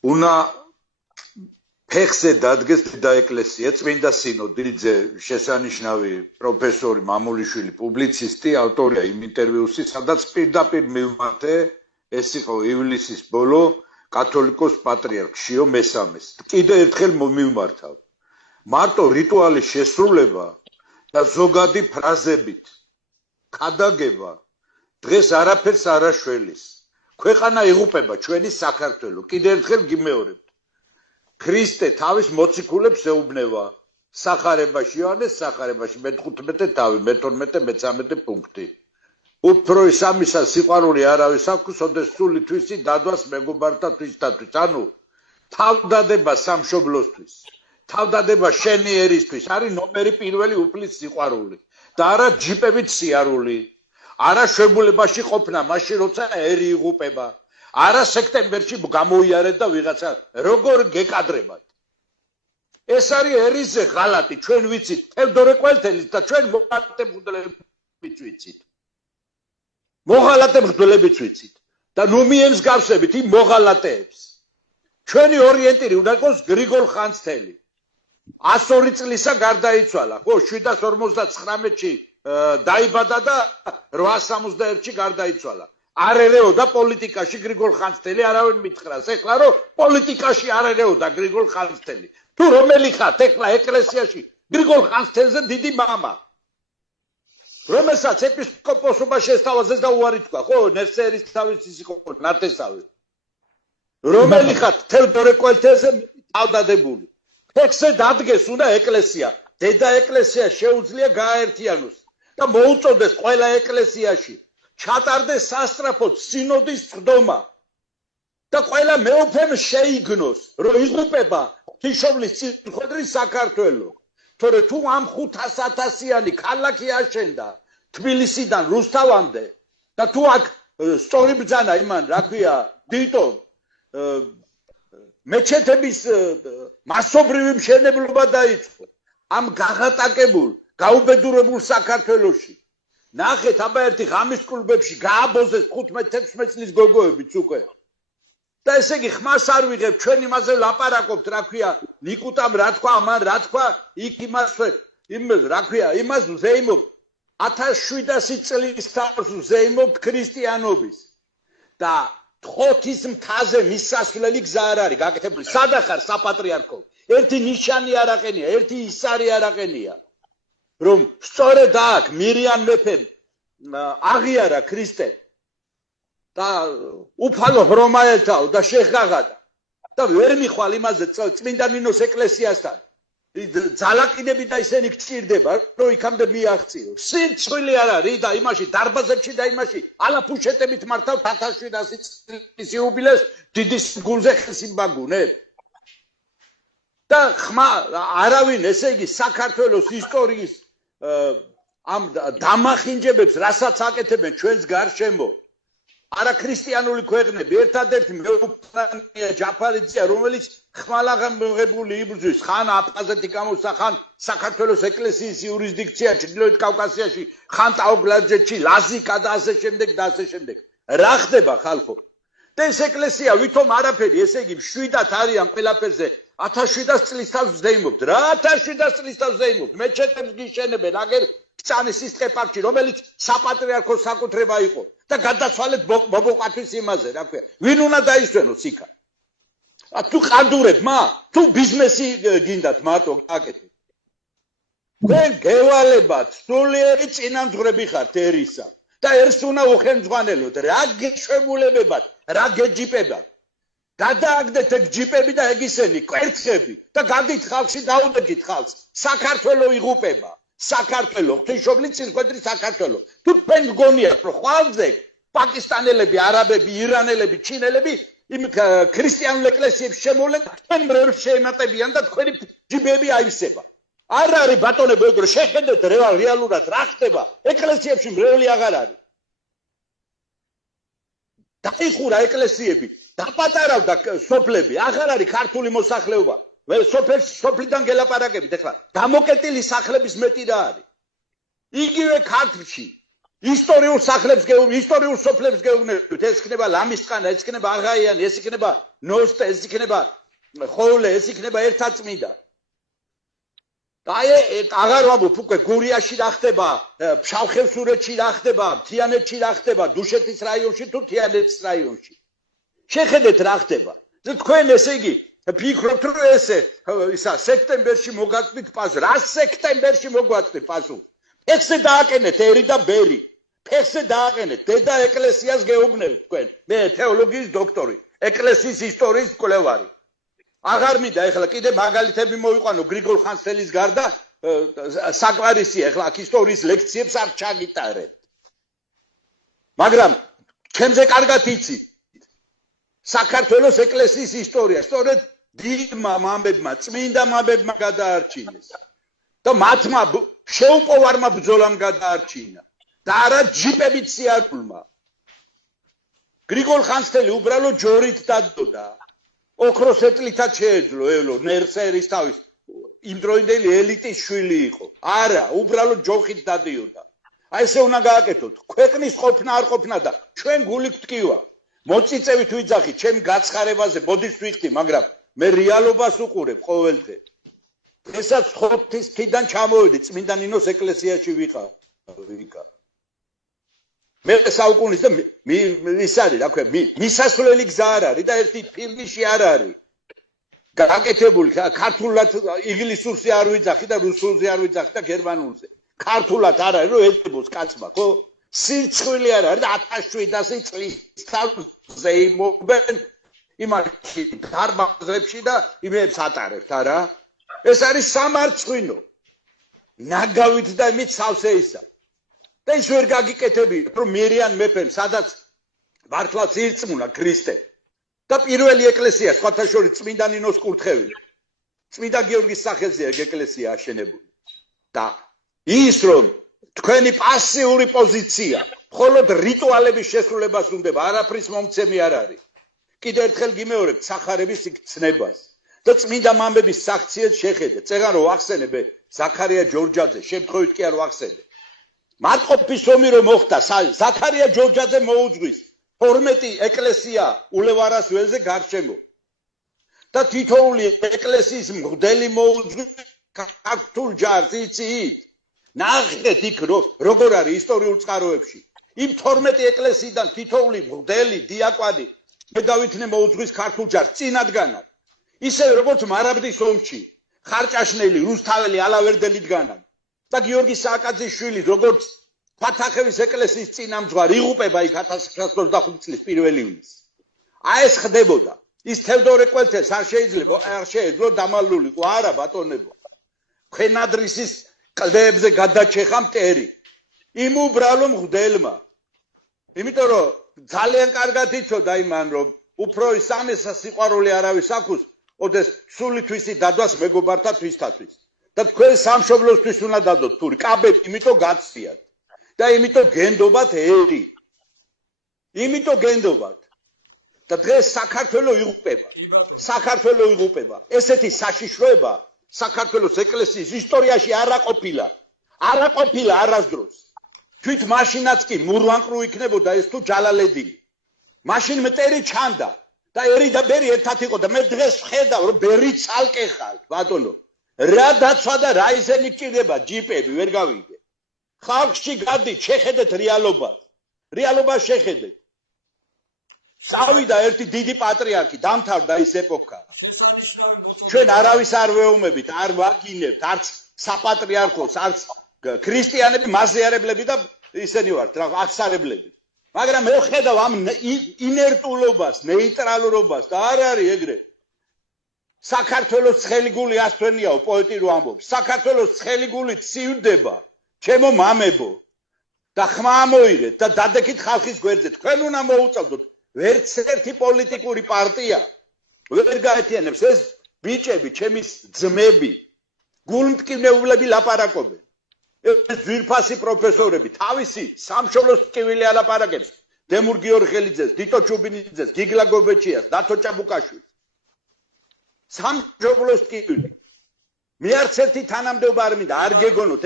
უნდა ფეხზე დადგეს დედა ეკლესია, წმინდა სინოდი, შესანიშნავი პროფესორი მამულიშვილი, პუბლიცისტი, ავტორია იმ ინტერვიუსის, სადაც პირდაპირ მივმართე, ეს იყო ივლისის ბოლო კათოლიკოს პატრიარქ შიო მესამეს. კიდევ ერთხელ მივმართავ. მარტო რიტუალის შესრულება და ზოგადი ფრაზებით ქადაგება დღეს არაფერს არ აშველის. ქვეყანა იღუპება ჩვენი საქართველო. კიდევ ერთხელ გიმეორებთ. ქრისტე თავის მოციქულებს ეუბნება სახარებაში, იოანეს სახარებაში, მე-15 თავი, მე-12, მე-13 პუნქტი. უფრო ის ამისა სიყვარული არავის აქვს, ოდესმე სული თვისი დადვას მეგობართა თვისთათვის. ანუ თავდადება სამშობლოსთვის, თავდადება შენი ერისთვის არის ნომერი პირველი უფლის სიყვარული და არა ჯიპებით სიარული, არა შვებულებაში ყოფნა, მაშინ როცა ერი იღუპება. არა სექტემბერში გამოიარეთ და ვიღაცა როგორ გეკადრებათ. ეს არისერიზე ღალატი, ჩვენ ვიცით, თევდორე ყველთელის და ჩვენ მოღალატებულებიც ვიცით. მოღალატებულებიც ვიცით და ნუ მიემსგავსებით იმ მოღალატეებს. ჩვენი ორიენტირი უნდა იყოს გრიგოლ ხანძთელი. 102 წლისა გარდაიცვალა, ხო, 759-ში დაიბადა და 861-ში გარდაიცვალა. არ ერეოდა პოლიტიკაში გრიგოლ ხანძთელი, არავინ მითხრას. ეხლა რომ პოლიტიკაში არ ერეოდა გრიგოლ ხანძთელი. თუ რომელი ხართ ეხლა ეკლესიაში გრიგოლ ხანძთელზე დიდი მამა. რომელსაც ეპისკოპოსობა შესთავაზეს და უარი თქვა, ხო, ნერსერის თავის ის იყო ნათესავი. რომელი ხართ თევდორე ყველთელზე თავდადებული. ფეხზე დადგეს უნდა ეკლესია. დედა ეკლესია შეუძლია გააერთიანოს და მოუწოდეს ყველა ეკლესიაში. ჩატარდეს სასტრაფოდ სინოდის წვდომა და ყველა მეუფემ შეიგნოს, რომ იღუპება ღვთისმშობლის წინხვედრი საქართველო. თორე თუ ამ 500,000-იანი ქალაქი აშენდა თბილისიდან რუსთავამდე და თუ აქ სწორი ბრძანა იმან, რა ქვია, დიტო მეჩეთების მასობრივი მშენებლობა დაიწყო ამ გაღატაკებულ, გაუბედურებულ საქართველოში. ნახეთ, აბა ერთი ღამის კლუბებში გააბოზეს 15-16 წლის გოგოებიც უკვე. და ესე იგი ხმას არ ვიღებ, ჩვენ იმაზე ლაპარაკობთ, რა ქვია, ნიკუტამ რა თქვა, ამან რა თქვა, იქ იმას რა ქვია, იმას ვზეიმობ 1700 წლის თავს ვზეიმობ ქრისტიანობის. და თოთის მთაზე მისასვლელი გზა არ არის გაკეთებული. სადახარ საპატრიარქო? ერთი ნიშანი არ აყენია, ერთი ისარი არ აყენია. რომ სწორედ აქ მირიან მეფემ აღიარა ქრისტე და უფალო ჰრომაელთაო და შეხაღადა და ვერ მიხვალ იმაზე წმინდა ნინოს ეკლესიასთან ძალაკინები და ისინი გჭირდება რომ იქამდე მიაღწიო. სიცხვილი არ არის და იმაში დარბაზებში და იმაში ალაფუშეტებით მართავ 1700 წლის იუბილეს დიდი გულზე ხსიმბაგუნებ. და ხმა არავინ ესე იგი საქართველოს ისტორიის ამ დამახინჯებებს რასაც აკეთებენ ჩვენს გარშემო არა ქრისტიანული ქვეყნები ერთადერთი მეუფრანია ჯაფარიძეა რომელიც ხმალაღებული იბრძვის ხან აფხაზეთი გამოსა ხან საქართველოს ეკლესიის იურისდიქცია ჩრდილოეთ კავკასიაში ხან ტაოგლაჯეთში ლაზიკა და ასე შემდეგ და ასე შემდეგ. რა ხდება ხალხო? და ეს ეკლესია ვითომ არაფერი ესე იგი მშვიდად არიან ყველაფერზე 1700 წლის თავს ვზეიმობთ. რა 1700 წლის თავს ვზეიმობთ? მეჩეთებს გიშენებენ აგერ წანისის ტყეპარკში რომელიც საპატრიარქოს საკუთრება იყო და გადაცვალეთ მობოყათვის იმაზე რა ქვია. ვინ უნდა დაისვენოს იქა? თუ ყანდურებ მა თუ ბიზნესი გინდათ მარტო გაკეთეთ. თქვენ გევალებათ სულიერი წინამძღვრები ხართ ერისა და ერს უნდა უხელმძღვანელოთ. რა გეშვებულებებად, რა გეჯიპებად. გადააგდეთ ეგ ჯიპები და ეგ ისენი კვერცხები და გადით ხალხში დაუდგით ხალხს. საქართველო იღუპება. საქართველო, ღვთისმშობლის წინხვედრი საქართველო. თუ თქვენ გგონიათ რომ ხვალზე პაკისტანელები, არაბები, ირანელები, ჩინელები იმ ქრისტიანულ ეკლესიებს შემოვლენ, თქვენ მრევლს შეემატებიან და თქვენი ჯიბები აივსება. არ არის ბატონებო ეგ რომ შეხედეთ რეალურად რა ხდება, ეკლესიებში მრევლი აღარ არის. დაიხურა ეკლესიები, დაპატარავდა სოფლები, აღარ არის ქართული მოსახლეობა. სოფლიდან გელაპარაკებით ეხლა. დამოკეტილი სახლების მეტი რა არის. იგივე ქართლში ისტორიულ სახლებს გეუბნებით, ისტორიულ სოფლებს გეუბნებით, ეს იქნება ლამისწყანა, ეს იქნება აღაიანი, ეს იქნება ნოსტე, ეს იქნება ხოლე, ეს იქნება ერთაწმინდა. და აღარ ვამბობ უკვე გურიაში რა ხდება, ფშავ-ხევსურეთში რა ხდება, თიანეთში რა ხდება, დუშეთის რაიონში თუ თიანეთის რაიონში. შეხედეთ რა ხდება. თქვენ ესე იგი ფიქრობთ რომ ესე ისა სექტემბერში მოგაწვით პასუხი. რა სექტემბერში მოგვაწვით პასუხი? ფეხზე დააკენეთ ერი და ბერი. ფეხზე დააყენეთ დედა ეკლესიას გეუბნებით თქვენ. მე თეოლოგიის დოქტორი, ეკლესიის ისტორიის მკვლევარი. აღარ მინდა ეხლა კიდე მაგალითები მოვიყვანო გრიგოლ ხანძთელის გარდა საკვარისია ეხლა აქ ისტორიის ლექციებს არ ჩაგიტარებთ. მაგრამ ჩემზე კარგად იცით საქართველოს ეკლესიის ისტორია სწორედ დიდმა მამებმა, წმინდა მამებმა გადაარჩინეს და მათმა შეუპოვარმა ბრძოლამ გადაარჩინა და არა ჯიპებით სიარულმა. გრიგოლ ხანძთელი უბრალოდ ჯორით დადოდა. ოქროს ეტლითაც შეეძლო ელო ნერსერის თავის იმდროინდელი ელიტის შვილი იყო. არა, უბრალოდ ჯოხით დადიოდა. აი ესე უნდა გააკეთოთ. ქვეყნის ყოფნა არ ყოფნა და ჩვენ გული გვტკივა. მოწიწევით ვიძახით, ჩემ გაცხარებაზე ბოდიშს ვიხდი, მაგრამ მე რეალობას უყურებ ყოველდღე. დღესაც ხოთის თიდან ჩამოვედი, წმინდა ნინოს ეკლესიაში ვიყავ. მე საუკუნის და ის არის, რა ქვია, მისასვლელი გზა არ არის და ერთი ფირნიში არ არის. გაკეთებული ქართულად ინგლისურზე არ ვიძახი და რუსულზე არ ვიძახი და გერმანულზე. ქართულად არ არის რომ ეტყობოს კაცმა, ხო? სირცხვილი არ არის და 1700 წლის თავზე იმობენ იმაში დარბაზებში და იმებს ატარებთ, არა? ეს არის სამარცხვინო. ნაგავით და იმით სავსე ისა. და ის ვერ გაგიკეთებიათ, რომ მერიან მეფემ, სადაც მართლაც ირწმუნა ქრისტე. და პირველი ეკლესია, სხვათა შორის წმინდა ნინოს კურთხევი. წმინდა გიორგის სახელზე ეკლესია აშენებული. და ის რომ თქვენი პასიური პოზიცია, მხოლოდ რიტუალების შესრულებას უნდება, არაფრის მომცემი არ არის. კიდევ ერთხელ გიმეორებთ სახარების ცნებას. და წმინდა მამების საქციელს შეხედეთ. წეგან რომ ვახსენებ ზაქარია ჯორჯაძე, შემთხვევით კი არ ვახსენებ. მარტყოფის ომი რომ მოხდა, ზაქარია ჯორჯაძე მოუძღვის 12 ეკლესია ულევარას ველზე გარშემო. და თითოეული ეკლესიის მღვდელი მოუძღვის ქართულ ჯარს, იცით? ნახეთ იქ როგორ არის ისტორიულ წყაროებში. იმ 12 ეკლესიიდან თითოეული მღვდელი, დიაკვანი მედავითნე მოუძღვის ქართულ ჯარს წინადგანად. ისევე როგორც მარაბდის ომში ხარჭაშნელი, რუსთაველი, ალავერდელიდგანად. და გიორგი სააკაძის შვილი როგორც ფათახევის ეკლესიის წინამძღვარი იღუპება იქ 1925 წლის 1 ივნისს. აი ეს ხდებოდა. ის თევდორე კველთელს არ შეეძლო დამალულიყო, არა ბატონებო. ხენადრისის კლდეებზე გადაჩეხა მტერი. იმ უბრალო მღვდელმა. იმიტომ რომ ძალიან კარგად იცოდა იმან რომ უფრო სამესა სიყვარული არავის აქვს, ოდეს სულითვისი დადვას მეგობართა თვისთათვის. და თქვენ სამშობლოსთვის უნდა დადოთ თური კაბები, იმიტომ გაცდიათ. და იმიტომ გენდობათ ერი. იმიტომ გენდობათ. და დღეს საქართველოს იღუპება. საქართველოს იღუპება. ესეთი საშიშროება საქართველოს ეკლესიის ისტორიაში არ აყოფილა. არ აყოფილა არასდროს. თვით მაშინაც კი მურვანყრუ იქნებოდა ეს თუ ჯალალედინი. მაშინ მტერი ჩანდა და ერი და ბერი ერთად იყო და მე დღეს ვხედავ რომ ბერი ცალკე ხალხ, ბატონო. რა დაცვა და რა ისენი გჭირდება ჯიპები ვერ გავიგე. ხალხში გადით, შეხედეთ რეალობას. რეალობას შეხედეთ. წავიდა ერთი დიდი პატრიარქი, დამთავრდა ის ეპოქა. ჩვენ არავის არ ვეუბნებით, არ ვაგინებთ, არც საპატრიარქოს, არც ქრისტიანები, მასიარებლები და ისენი ვართ, რა აღსარებლები. მაგრამ მე ვხედავ ამ ინერტულობას, ნეიტრალურობას და არ არის ეგრე. საქართველოს ცხელი გული ასთვენიაო, პოეტი რო ამბობს. საქართველოს ცხელი გული ცივდება, ჩემო მამებო. და ხმა ამოიღეთ და დადექით ხალხის გვერდზე. თქვენ უნდა მოუწევდოთ ვერც ერთი პოლიტიკური პარტია ვერ გაერთიანებს ეს ბიჭები, ჩემი ძმები, გულმტკივნეულები ლაპარაკობენ. ეს ძვირფასი პროფესორები თავისი სამშობლოს ტკივილი ალაპარაკებს. დემურ გიორღელიძეს, დიტო ჩუბინიძეს, გიგლა გობეჩიას, დათო ჭაბუკაშვილს. სამშობლოს ტკივილი. მე არც ერთი თანამდებობა არ მინდა, არ გეგონოთ.